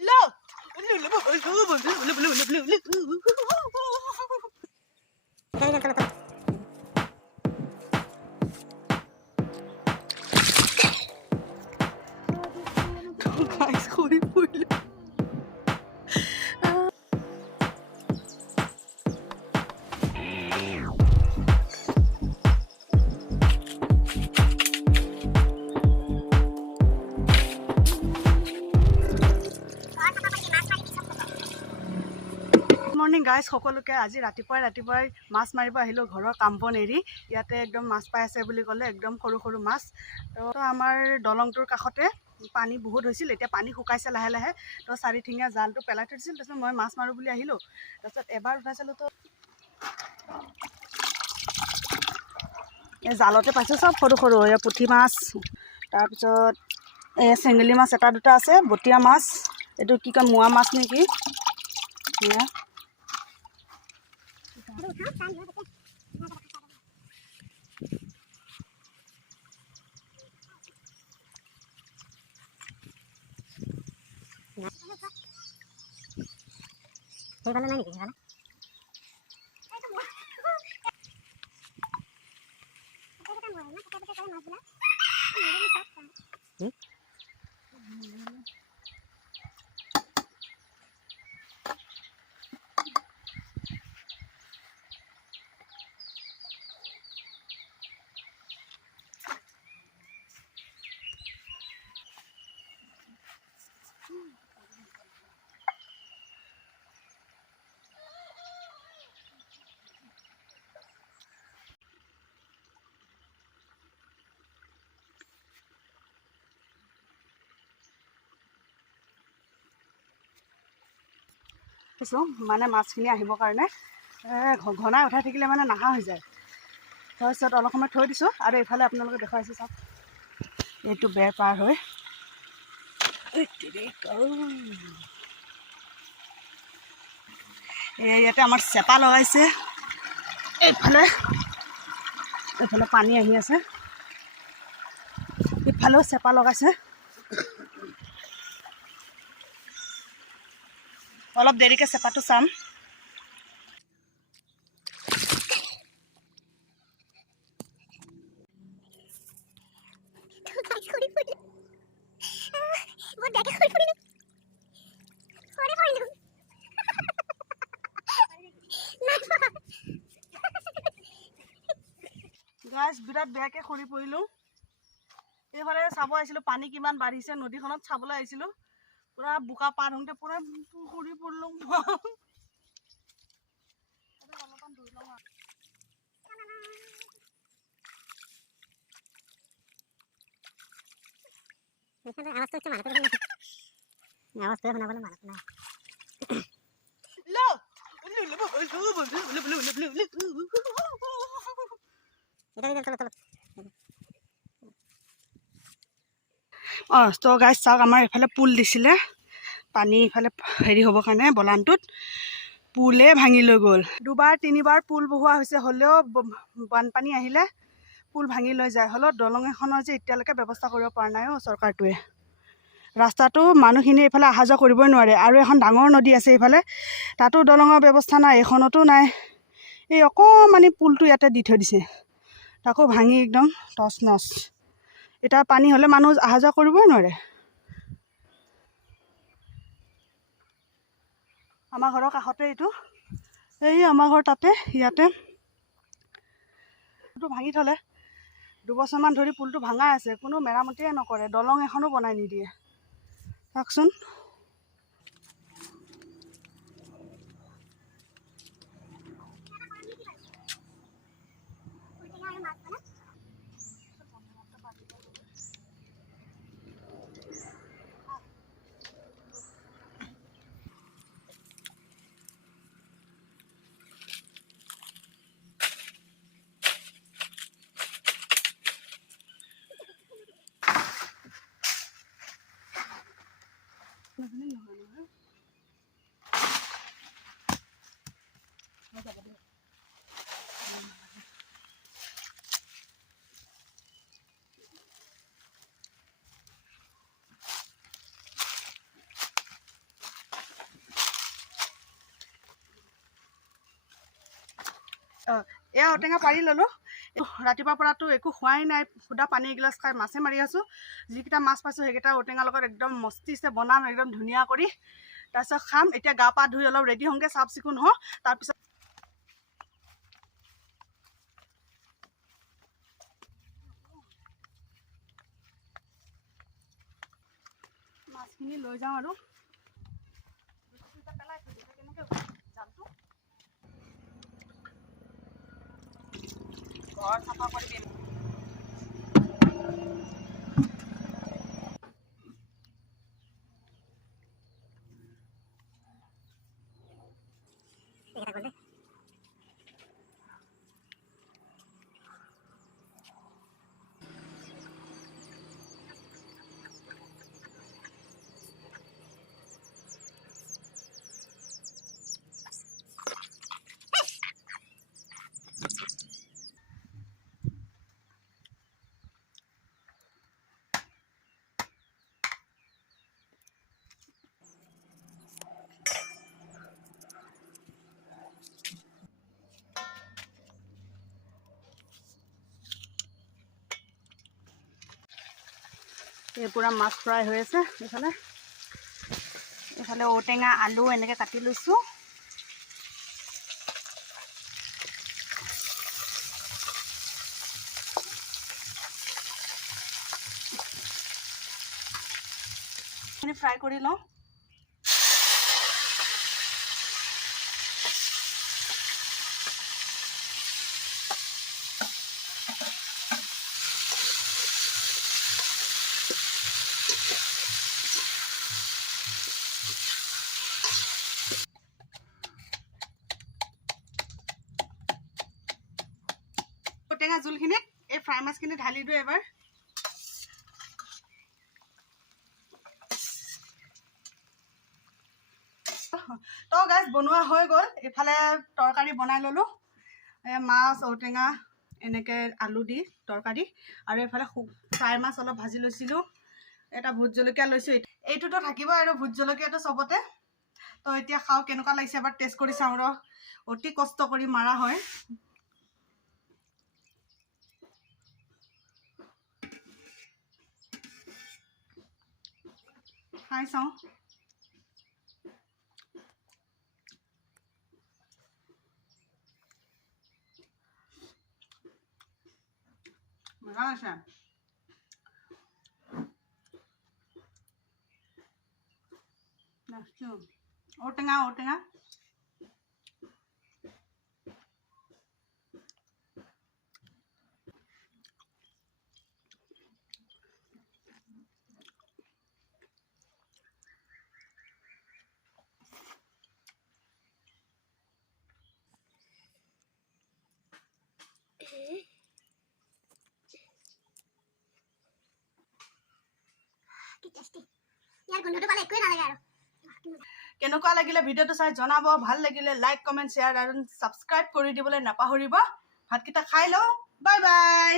Look! Guys, khori purlo. Morning guys সকলোকে আজি ৰাতিপুৱাই মাছ মাৰিব আহিলোঁ ঘৰৰ কাম বন এৰি ইয়াতে একদম মাছ পাই আছে বুলি ক'লে একদম সৰু সৰু মাছ তো আমাৰ দলংটোৰ কাষতে পানী বহুত হৈছিল এতিয়া পানী শুকাইছে লাহে লাহে তো চাৰিঠেঙীয়া জালটো পেলাই থৈ দিছিল তাৰপিছত মই মাছ মাৰোঁ বুলি আহিলোঁ তাৰপিছত এবাৰ উঠাইছিলোঁ তো এই জালতে পাইছোঁ চব সৰু সৰু এই পুঠি মাছ তাৰপিছত এই চেঙেলী মাছ এটা দুটা আছে বটীয়া মাছ এইটো কি কয় মোৱা মাছ নেকি এয়া সেইফালে নাই নেকি সেইফালে কিছু মানে মাছখিনি আহিবৰ কাৰণে ঘনাই উঠাই থাকিলে মানে নাহা হৈ যায় তাৰপিছত অলপ সময় থৈ দিছোঁ আৰু এইফালে আপোনালোকে দেখুৱাইছোঁ চাওক এইটো বেৰ পাৰ হৈ ইয়াতে আমাৰ চেপা লগাইছে এইফালে পানী আহি আছে ইফালেও চেপা লগাইছে অলপ দেৰিকৈ চেপাটো চাম গাইজ বিৰাট বেয়াকৈ খৰি পৰিলোঁ এইফালে চাব আহিছিলোঁ পানী কিমান বাঢ়িছে নদীখনত চাবলৈ আহিছিলোঁ পুৰা বোকা পাৰ হওঁতে পুৰা খৰি পৰিলোঁ অলপমান ধুই লওঁ আৱাজটো শুনাবলৈ মানুহ নাই তো গাইজ চাওক আমাৰ এইফালে পুল দিছিলে পানী ইফালে হেৰি হ'বৰ কাৰণে বলানটোত পুলে ভাঙি লৈ গ'ল দুবাৰ তিনিবাৰ পুল বহোৱা হৈছে হ'লেও বানপানী আহিলে পুল ভাঙি লৈ যায় হ'লেও দলং এখনৰ যে এতিয়ালৈকে ব্যৱস্থা কৰিব পৰা নাই চৰকাৰটোৱে ৰাস্তাটো মানুহখিনি এইফালে অহা যোৱা কৰিবই নোৱাৰে আৰু এখন ডাঙৰ নদী আছে এইফালে তাতো দলঙৰ ব্যৱস্থা নাই এইখনতো নাই এই অকণমানি পুলটো ইয়াতে দি থৈ দিছে তাকো ভাঙি একদম টচ নচ এতিয়া পানী হ'লে মানুহ অহা যোৱা কৰিবই নোৱাৰে আমাৰ ঘৰৰ কাষতে এইটো এই আমাৰ ঘৰ তাতে ইয়াতে পুলটো ভাঙি থ'লে দুবছৰমান ধৰি পুলটো ভাঙাই আছে কোনো মেৰামতিয়ে নকৰে দলং এখনো বনাই নিদিয়ে চাওকচোন এয়া ঔটেঙা পাৰি ল'লোঁ। ৰাতিপুৱাৰ পৰাতো একো খোৱাই নাই, সুদা পানী এগিলাচ খাই মাছে মাৰি আছোঁ। যিকেইটা মাছ পাইছোঁ সেইকেইটা ঔটেঙাৰ লগত একদম মস্তিছে বনাম, একদম ধুনীয়া কৰি। তাৰপিছত খাম। এতিয়া গা পা ধুই অলপ ৰেডি হওঁগৈ, চাফ চিকুণ হওঁ। তাৰপিছত মাছখিনি লৈ যাওঁ আৰু পেলাই থৈ দিছে কেনেকৈ জালটো ঘৰ চাফা কৰি দিম। এইকেইটা গ'ল দেই। এই পূৰা মাছ ফ্ৰাই হৈ আছে। এইফালে ঔটেঙা আলু এনেকৈ কাটি লৈছোঁ। ফ্ৰাই কৰি লওঁ। ঔটেঙা জোলখিনিত এই ফ্ৰাই মাছখিনি ঢালি দিওঁ এবাৰ। তো গাইজ বনোৱা হৈ গ'ল। এইফালে তৰকাৰী বনাই ল'লোঁ, মাছ ঔটেঙা এনেকৈ আলু দি তৰকাৰী, আৰু এইফালে ফ্ৰাই মাছ অলপ ভাজি লৈছিলোঁ। এটা ভোট জলকীয়া লৈছোঁ। এইটোতো থাকিব আৰু ভোট জলকীয়াটো চবতে। তো এতিয়া খাওঁ, কেনেকুৱা লাগিছে এবাৰ টেষ্ট কৰি চাওঁ ৰ। অতি কষ্ট কৰি মাৰা হয়। খাই চাওঁ। মজা আছে। ঔটেঙা ঔটেঙা কি টেষ্টি। ইয়াৰ গোন্ধটো পালে একোৱেই নালাগে আৰু। কেনেকুৱা লাগিলে ভিডিঅ'টো চাই জনাব। ভাল লাগিলে লাইক কমেণ্ট শ্বেয়াৰ আৰু ছাবস্ক্ৰাইব কৰি দিবলৈ নাপাহৰিব। ভাতকেইটা খাই লওঁ। Bye bye.